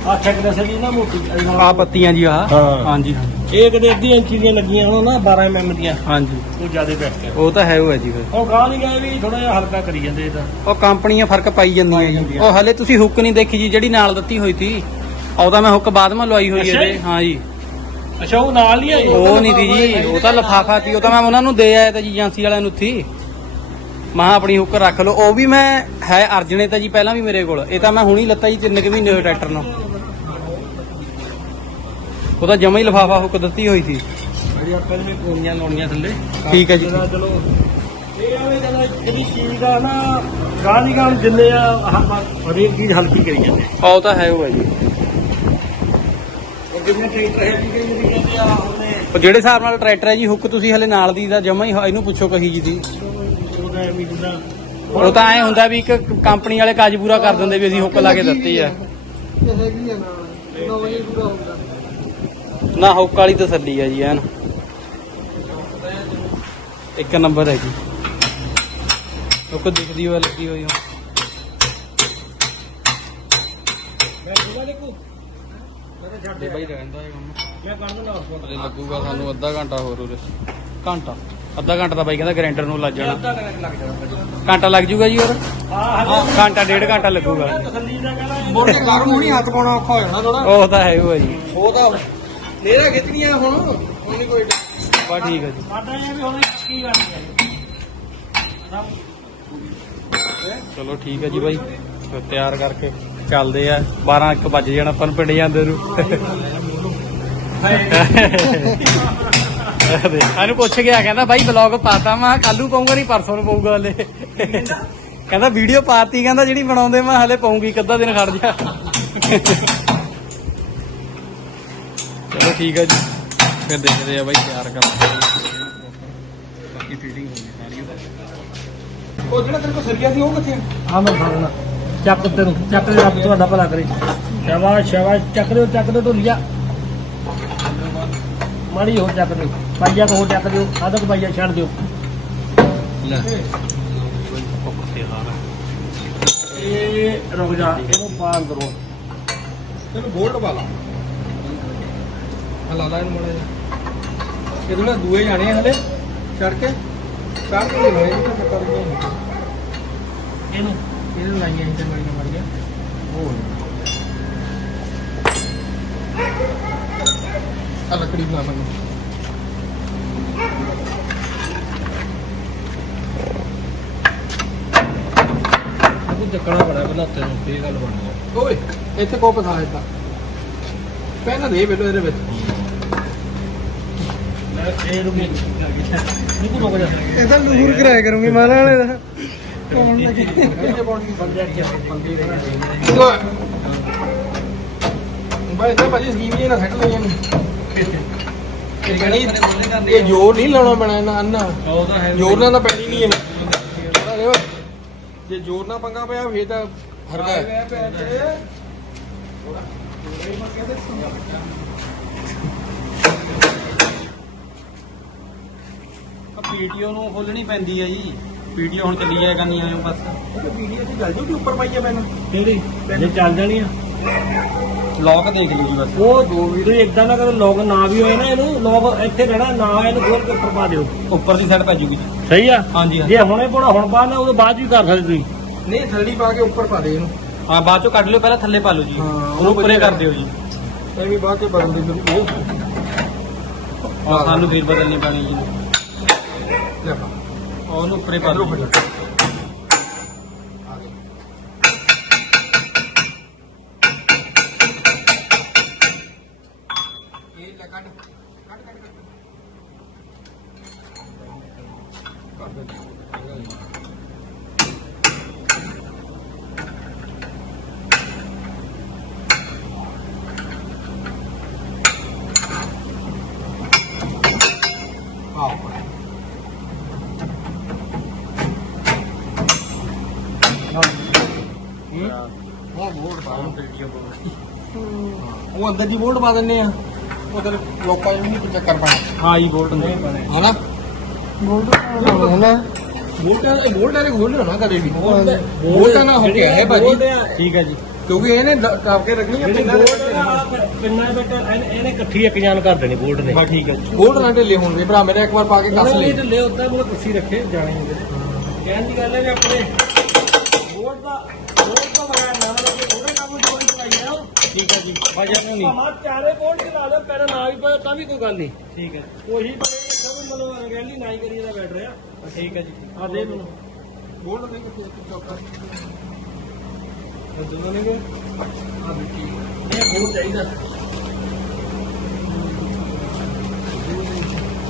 ਆ ਛੱਕ ਦੇ ਸਲੀ ਨਾ ਮੋਟੀ। ਆ ਪੱਤੀਆਂ ਜੀ ਆਹ। ਹਾਂ। ਹਾਂਜੀ। ਹਾਂਜੀ ਇਹ ਕਿਤੇ ਅੱਧੀ ਇੰਚੀ ਦੀਆਂ ਲੱਗੀਆਂ ਹੋਣ ਨਾ 12 ਦੀਆਂ। ਹਾਂਜੀ। ਉਹ ਜ਼ਿਆਦਾ ਬੈਸਟ ਹੈ ਉਹ ਤਾਂ ਹੈ ਉਹ ਹੈ ਜੀ। ਫਿਰ ਉਹ ਗਾਹ ਨਹੀਂ ਗਏ ਵੀ ਥੋੜਾ ਜਿਹਾ ਹਲਕਾ ਕਰੀ ਜਾਂਦੇ ਇਹਦਾ ਉਹ ਕੰਪਨੀਆਂ ਫ਼ਰਕ ਪਾਈ ਜਾਂਦੀਆਂ ਜੀ। ਉਹ ਹਲੇ ਤੁਸੀਂ ਹੁੱਕ ਨਹੀਂ ਦੇਖੀ ਜੀ ਜਿਹੜੀ ਨਾਲ ਦਿੱਤੀ ਹੋਈ ਸੀ। ਉਹਦਾ ਮੈਂ ਹੁੱਕ ਬਾਅਦ ਮੈਂ ਲਵਾਈ ਹੋਈ ਅੱਛਾ ਇਹਦੇ। ਜੀ? ਹਾਂ ਜੀ। ਅੱਛਾ ਉਹ ਨਾਲ ਨਹੀਂ ਆਈ ਉਹ ਨਹੀਂ ਦੀ ਜੀ ਉਹ ਤਾਂ ਲਫਾਫਾ ਸੀ ਉਹ ਤਾਂ ਮੈਂ ਉਹਨਾਂ ਨੂੰ ਦੇ ਆਇਆ ਤਾਂ ਜੀ ਏਜੰਸੀ ਵਾਲਿਆਂ ਨੂੰ ਥੀ ਮਹਾ ਆਪਣੀ ਹੁੱਕ ਰੱਖ ਲਓ। ਉਹ ਵੀ ਮੈਂ ਹੈ ਅਰਜਨੇ ਤਾਂ ਜੀ ਪਹਿਲਾਂ ਵੀ ਮੇਰੇ ਕੋਲ। ਇਹ ਤਾਂ ਮੈਂ ਹੁਣੀ ਲੱਤਾ ਜੀ ਤਿੰਨ ਕੁ ਮਹੀਨੇ ਹੋਏ ਟਰੈਕਟਰ ਨੂੰ। ਉਹ ਤਾਂ ਜਮਾ ਹੀ ਲਫਾਫਾ ਹੁੱਕ ਦਿੱਤੀ ਹੋਈ ਸੀ। ਜਿਹੜੀ ਆਪਾਂ ਨੇ ਕੋਣੀਆਂ ਲਾਉਣੀਆਂ ਥੱਲੇ। ਠੀਕ ਹੈ ਜੀ। ਚਲੋ ਇਹ ਆਵੇ ਕਹਿੰਦਾ ਜਿਹੜੀ ਚੀਜ਼ ਦਾ ਨਾ ਗਾਹ ਦੀ ਜਿੰਨੇ ਆ ਹਰੇਕ ਚੀਜ਼ ਹਲਕੀ ਕਰੀ ਜਾਂਦੇ ਉਹ ਤਾਂ ਹੈ ਉਹ ਹੈ ਜੀ। ਉਹ ਟਰੈਕਟਰ ਹੈ ਆ ਉਹਨੇ ਜਿਹੜੇ ਹਿਸਾਬ ਨਾਲ ਟਰੈਕਟਰ ਹੈ ਜੀ ਹੁੱਕ ਤੁਸੀਂ ਹਲੇ ਨਾਲ ਦੀ ਦਾ ਜਮਾ ਹੀ ਇਹਨੂੰ ਪੁੱਛੋ ਕਹੀ ਜੀ ਦੀ। ਉਹਦਾ ਐਵੇਂ ਜਿੱਦਾਂ ਉਹ ਤਾਂ ਐ ਹੁੰਦਾ ਵੀ ਇੱਕ ਕੰਪਨੀ ਵਾਲੇ ਕਾਜ ਪੂਰਾ ਕਰ ਦਿੰਦੇ ਵੀ ਅਸੀਂ ਹੁੱਕ ਲਾ ਕੇ ਦਿੱਤੀ ਆ। ਇਹ ਹੈਗੀ ਆ ਨਾਲ ਨੌ ਵਜੇ ਪੂਰਾ ਹੁੰਦਾ। ਨਾ ਹੁੱਕ ਵਾਲੀ ਤਸੱਲੀ ਆ ਜੀ ਐਨ। ਇੱਕ ਨੰਬਰ ਹੈ ਜੀ। ਹੁੱਕ ਦਿਖਦੀ ਹੋਈ ਲੱਗੀ ਹੋਈ ਮੈਂ ਬੋਲਾ ਮੈਂ ਤਾਂ ਛੱਡ ਤੇ ਦੇ ਬਾਈ ਰਹਿੰਦਾ ਹੈ ਕੰਮ। ਮੈਂ ਕਰ ਦਿੰਦਾ ਉਸ ਹਲੇ ਲੱਗੂਗਾ ਸਾਨੂੰ ਅੱਧਾ ਘੰਟਾ ਹੋਰ ਉਰੇ। ਘੰਟਾ? ਅੱਧਾ ਘੰਟਾ ਤਾਂ ਬਾਈ ਕਹਿੰਦਾ ਗਰੈਂਡਰ ਨੂੰ ਲੱਗ ਜਾਣਾ। ਅੱਧਾ ਕਨੈਕਟ ਲੱਗ ਜਾਣਾ ਘੰਟਾ ਲੱਗ ਜੂਗਾ ਜੀ ਹੋਰ? ਹਾਂ ਘੰਟਾ ਡੇਢ ਘੰਟਾ ਲੱਗੂਗਾ। ਤਸੱਲੀ ਦਾ ਕਹਿੰਦਾ ਮੁੜ ਕੇ ਗਰਮ ਹੋਣੀ ਹੱਥ ਪਾਉਣਾ ਔਖਾ ਹੋ ਜਾਣਾ ਥੋੜਾ ਉਹ ਤਾਂ ਹੈ ਉਹ ਜੀ ਉਹ ਤਾਂ ਨੇਰਾ ਖਿੱਚਣੀਆਂ ਹੁਣ। ਹੁਣ ਨੀ ਕੋਈ ਬਸ ਠੀਕ ਹੈ ਜੀ। ਸਾਡਾ ਇਹ ਵੀ ਹੁਣ ਕੀ ਕਰਨੀ ਹੈ ਸਭ ਚਲੋ ਠੀਕ ਹੈ ਜੀ ਬਾਈ। ਤਿਆਰ ਕਰਕੇ। ਚੱਲਦੇ ਆ। 12 1 ਵੱਜ ਜਾਣਾ ਆਪਾਂ ਨੂੰ ਪਿੰਡ ਜਾਂਦੇ ਨੂੰ। ਇਹਨੂੰ ਪੁੱਛ ਗਿਆ ਕਹਿੰਦਾ ਬਾਈ ਬਲੌਗ ਪਾਤਾ ਮੈਂ ਕੱਲੂ ਪਾਉਂਗਾ ਨਹੀਂ ਪਰਸੋਂ ਨੂੰ ਪਾਊਗਾ ਹਲੇ। ਕਹਿੰਦਾ ਵੀਡੀਓ ਪਾਤੀ ਕਹਿੰਦਾ ਜਿਹੜੀ ਬਣਾਉਂਦੇ ਮੈਂ ਹਲੇ ਪਾਉਂਗੀ ਅੱਧਾ ਦਿਨ ਖੜ ਜਾ। ਚਲੋ ਠੀਕ ਹੈ ਜੀ। ਫਿਰ ਦੇਖਦੇ ਆ ਬਾਈ ਤਿਆਰ ਕਰਦੇ ਬਾਕੀ ਫੀਟਿੰਗ ਹੋ ਗਈ ਸਾਰੀ। ਉਹ ਜਿਹੜਾ ਤੇਰੇ ਕੋਲ ਸਰੀਆ ਸੀ ਉਹ ਕਿੱਥੇ ਆ? ਆ ਮੈਂ ਫੜਨਾ। ਚੱਕ ਤੈਨੂੰ ਚੱਕ ਦੇ ਰੱਬ ਤੁਹਾਡਾ ਭਲਾ ਕਰੇ। ਸ਼ਾਬਾਸ਼ ਸ਼ਾਬਾਸ਼ ਚੱਕ ਦਿਓ ਚੱਕ ਦਿਓ ਢੋਲੀਆ। ਮਾੜੀ ਹੋਰ ਚੱਕ ਦਿਓ ਪਾਈਆ ਕੋ ਚੱਕ ਦਿਓ ਆਧਾ ਕੁ ਪਾਈਆ ਛੱਡ ਦਿਓ। ਲੈ। ਇਹ ਰੁਕ ਜਾ ਇਹਨੂੰ ਪਾਰ ਕਰੋ। ਤੈਨੂੰ ਬੋਲਟ ਪਾ ਲਾ। ਹਲਾ ਲਾ ਇਹਨੂੰ ਮੜਾ ਜਾ ਇਹ ਥੋੜਾ ਦੂਏ ਜਾਣੇ ਹਲੇ ਚੜ ਕੇ। ਚੜ ਕੇ ਨਹੀਂ ਇਹ ਤਾਂ ਇਹਨੂੰ ਇਹਨੂੰ ਲਾਈਆਂ ਇੰਟਰ ਮਾਰੀਆਂ ਮਾਰੀਆਂ ਉਹ ਆ ਲੱਕੜੀ ਬਣਾ ਮੈਨੂੰ। ਇਹਨੂੰ ਚੱਕਣਾ ਬੜਾ ਪਹਿਲਾਂ ਉੱਤੇ ਨੂੰ ਫੇਰ ਗੱਲ ਬਣਦੀ ਓਏ ਇੱਥੇ ਕੋ ਪਸਾ ਦਿੱਤਾ। ਪਹਿਲਾਂ ਦੇ ਵੇਲੋ ਇਹਦੇ ਵਿੱਚ। ਮੈਂ ਇਹ ਰੁਕੀ ਨਹੀਂ ਕੋ ਰੁਕ ਜਾ। ਇਹ ਤਾਂ ਨੂਰ ਕਰਾਇਆ ਕਰੂੰਗੀ ਮਾਲਾ ਵਾਲੇ ਦਾ। ਕੌਣ ਲੱਗੇ। ਬੰਦੇ ਆ ਬੰਦੇ ਬਾਈ ਤਾਂ ਭਾਜੀ ਸਕੀਮ ਜੀ ਨਾ ਸੈੱਟ ਲਈਆਂ ਨੂੰ ਇਹ ਕਹਿਣੀ ਇਹ ਜੋਰ ਨਹੀਂ ਲਾਉਣਾ ਪੈਣਾ ਇਹਨਾਂ ਅੰਨਾ। ਉਹਦਾ ਹੈ ਜੋਰ ਨਾਲ ਤਾਂ ਪੈਣੀ ਨਹੀਂ ਇਹਨੇ ਅਰੇ ਓਏ, ਜੇ ਜੋਰ ਨਾਲ ਪੰਗਾ ਪਿਆ ਫੇਰ ਤਾਂ ਫ਼ਰਕ ਹੈ। ਪੀਟੀਓ ਨੂੰ ਖੋਲਣੀ ਪੈਂਦੀ ਹੈ ਜੀ। ਪੀਟੀਓ ਹੁਣ ਚੱਲੀ ਜਾਇਆ ਕਰਨੀ ਆਇਓ ਬਸ। ਵੀਡੀਓ ਤੇ ਗੱਲ ਜੂ ਉੱਪਰ ਪਾਈਆ ਮੈਨੂੰ ਕਿਹੜੀ ਜੇ ਚੱਲ ਜਾਣੀ ਆ। ਲੌਕ ਦੇਖ ਲਓ ਜੀ ਬਸ। ਉਹ ਦੋ ਵੀਡੀਓ ਇਦਾਂ ਨਾ ਕਦੇ ਲੋਕ ਨਾ ਵੀ ਹੋਏ ਨਾ ਇਹਨੂੰ ਲੋਕ ਇੱਥੇ ਰਹਿਣਾ ਨਾ ਇਹਨੂੰ ਖੋਲ ਕੇ ਉੱਪਰ ਪਾ ਦਿਓ। ਉੱਪਰ ਦੀ ਸਾਈਡ ਪੈ ਜੂਗੀ ਸਹੀ ਆ? ਹਾਂਜੀ ਹਾਂਜੀ। ਜੇ ਹੁਣੇ ਪੜਾ ਹੁਣ ਬਾਅਦ ਨਾ ਉਹਦੇ ਬਾਅਦ ਵੀ ਕਰ ਸਕਦੇ ਤੁਸੀਂ। ਨਹੀਂ ਥੱਲੀ ਪਾ ਕੇ ਉੱਪਰ ਪਾ ਦੇ ਇਹਨੂੰ। ਹਾਂ ਬਾਅਦ ਚੋਂ ਕੱਢ ਲਿਓ ਪਹਿਲਾਂ ਥੱਲੇ ਪਾ ਲਓ ਜੀ। ਹਾਂ, ਉਹਨੂੰ ਉੱਪਰੇ ਕਰ ਦਿਓ ਜੀ। ਬਾਅਦ ਕੇ ਬਦਲ ਦੇ ਮੈਨੂੰ ਉਹ ਔਰ ਸਾਨੂੰ ਫੇਰ ਬਦਲਣੀ ਪੈਣੀ ਜੀ। ਲੈ ਪਾ। ਉਹਨੂੰ ਉੱਪਰੇ ਪਾ ਦਿਓ। ਉਹ ਅੰਦਰ ਦੀ ਬੋਲਟ ਪਾ ਦਿੰਨੇ ਆ। ਉਧਰ ਲੋਕਾਂ ਨੂੰ ਨਹੀਂ ਚੱਕਰ ਪਾਣਾ। ਹਾਂ ਜੀ ਬੋਲਟ ਨਹੀਂ ਹਨਾ? ਬੋਲਟ ਹਨਾ। ਬੋਲਟਾਂ ਬੋਲਟਾਂ ਨੇ ਖੋਲਣਾ ਨਾ ਕਦੇ ਵੀ। ਬੋਲਟਾਂ ਨਾ ਹੋ ਕੇ ਹੈ ਭਾਜੀ ਠੀਕ ਹੈ ਜੀ। ਕਿਉਂਕਿ ਇਹਨੇ ਕਾਪ ਕੇ ਰੱਖਣੀ ਆ ਜਿਹੜੀ ਪਿੰਡਾਂ ਦੇ ਪਿੰਨਾ ਬੇਟਾ ਇਹਨੇ ਇਕੱਠੀ ਇੱਕ ਜਾਨ ਕਰ ਦੇਣੀ ਬੋਲਟ ਨੇ। ਠੀਕ ਹੈ ਬੋਲਟ ਨਾ ਢਿੱਲੇ ਹੋਣ ਦੇ। ਭਰਾ ਮੇਰਾ ਇੱਕ ਵਾਰ ਪਾ ਕੇ ਕੱਸ ਲੈ। ਢਿੱਲੇ ਉੱਤੇ ਮਤਲਬ ਕੁਰਸੀ ਰੱਖੇ ਜਾਣੇ ਹੁੰਦੇ ਕਹਿਣ ਦੀ ਗੱਲ ਹੈ ਵੀ ਆਪਣੇ ਬੋਲਟ ਦਾ ਬੋਲਟ ਤੋਂ ਬਗੈਰ ਨਾ ਮਤਲਬ ਉਹਦੇ ਕੰਮ ਜੋੜੀ ਚਲਾਈ ਆ ਠੀਕ ਹੈ ਜੀ। ਵਜਨ ਨੂੰ ਨਹੀਂ। ਭਾਵੇਂ ਚਾਰੇ ਬੋਲਟ ਚਲਾ ਲਓ ਪੈਰ ਨਾ ਵੀ ਪਏ ਤਾਂ ਵੀ ਕੋਈ ਗੱਲ ਨਹੀਂ। ਠੀਕ ਹੈ ਉਹੀ ਬੜੇ ਸਭ ਮਤਲਬ ਅੰਗਰੇਜ਼ੀ ਨਾ ਹੀ ਕਰੀ ਇਹਦਾ ਬੈਠ ਰਿਹਾ। ਠੀਕ ਹੈ ਜੀ। ਆ ਦੇ ਮੈਨੂੰ ਬੋਲਟ ਦੇ ਕਿੱਥੇ ਚੌਕਾ। ਦੋਨੋਂ ਨੇ ਆ ਬਿੱਟੀ ਇਹ ਬਹੁਤ ਚਾਹੀਦਾ।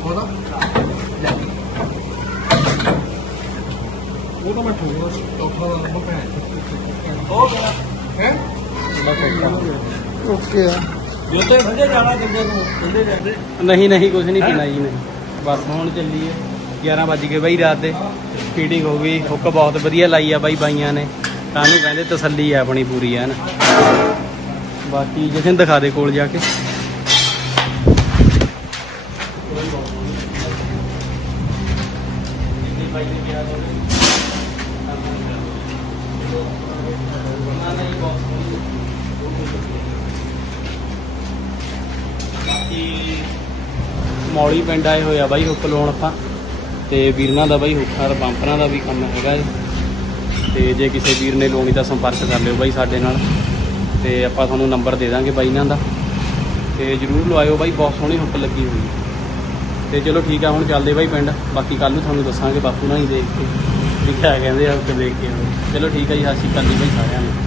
ਹੋਣਾ ਉਹ ਤਾਂ ਮੈਂ ਠੋਕਦਾ ਚੌਥਾ ਦਾ ਨੰਬਰ ਪੈ ਹੋ ਗਿਆ ਹੈ ਓਕੇ ਆ। ਜੋ ਤੇ ਬੰਦੇ ਜਾਣਾ ਕਿੰਦੇ ਨੂੰ? ਬੰਦੇ ਜਾਂਦੇ। ਨਹੀਂ ਨਹੀਂ ਕੁਝ ਨਹੀਂ ਪੀਣਾ ਜੀ ਨਹੀਂ। ਬਸ ਹੁਣ ਚੱਲੀਏ। 11 ਵੱਜ ਗਏ ਬਾਈ ਰਾਤ ਦੇ। ਫੀਡਿੰਗ ਹੋ ਗਈ। ਹੁੱਕ ਬਹੁਤ ਵਧੀਆ ਲਾਈ ਆ ਬਾਈ ਬਾਈਆਂ ਨੇ। ਤਾਂ ਨੂੰ ਕਹਿੰਦੇ ਤਸੱਲੀ ਆ ਆਪਣੀ ਪੂਰੀ ਐਨ ਬਾਕੀ ਜਸ਼ਨ ਦਿਖਾ ਦੇ ਕੋਲ ਜਾ ਕੇ। ਬਾਕੀ ਮੌਲੀ ਪਿੰਡ ਆਏ ਹੋਏ ਆ ਬਾਈ ਹੁੱਕ ਲਾਉਣ ਆਪਾਂ, ਤੇ ਵੀਰਨਾਂ ਦਾ ਬਾਈ ਹੁੱਕਾਂ ਦਾ ਬੰਪਰਾਂ ਦਾ ਵੀ ਕੰਮ ਹੈਗਾ ਏ। ਤੇ ਜੇ ਕਿਸੇ ਵੀਰ ਨੇ ਲੋਣੀ ਦਾ ਸੰਪਰਕ ਕਰ ਲਿਓ ਬਾਈ ਸਾਡੇ ਨਾਲ, ਤੇ ਆਪਾਂ ਤੁਹਾਨੂੰ ਨੰਬਰ ਦੇ ਦਾਂਗੇ ਬਾਈ ਇਹਨਾਂ ਦਾ। ਤੇ ਜਰੂਰ ਲਵਾਇਓ ਬਾਈ, ਬਹੁਤ ਸੋਹਣੀ ਹੁੱਕ ਲੱਗੀ ਹੋਈ ਹੈ। ਤੇ ਚਲੋ ਠੀਕ ਆ, ਹੁਣ ਚੱਲਦੇ ਬਾਈ ਪਿੰਡ। ਬਾਕੀ ਕੱਲ ਨੂੰ ਤੁਹਾਨੂੰ ਦੱਸਾਂਗੇ, ਬਾਪੂ ਨਾਲ ਹੀ ਦੇਖ ਕੇ ਠੀਕ ਹੈ ਕਹਿੰਦੇ ਆ, ਹੁੱਕ ਦੇਖ ਕੇ ਚਲੋ ਠੀਕ ਆ ਜੀ, ਸਤਿ ਸ਼੍ਰੀ ਅਕਾਲ ਜੀ ਬਾਈ ਸਾਰਿਆਂ ਨੂੰ।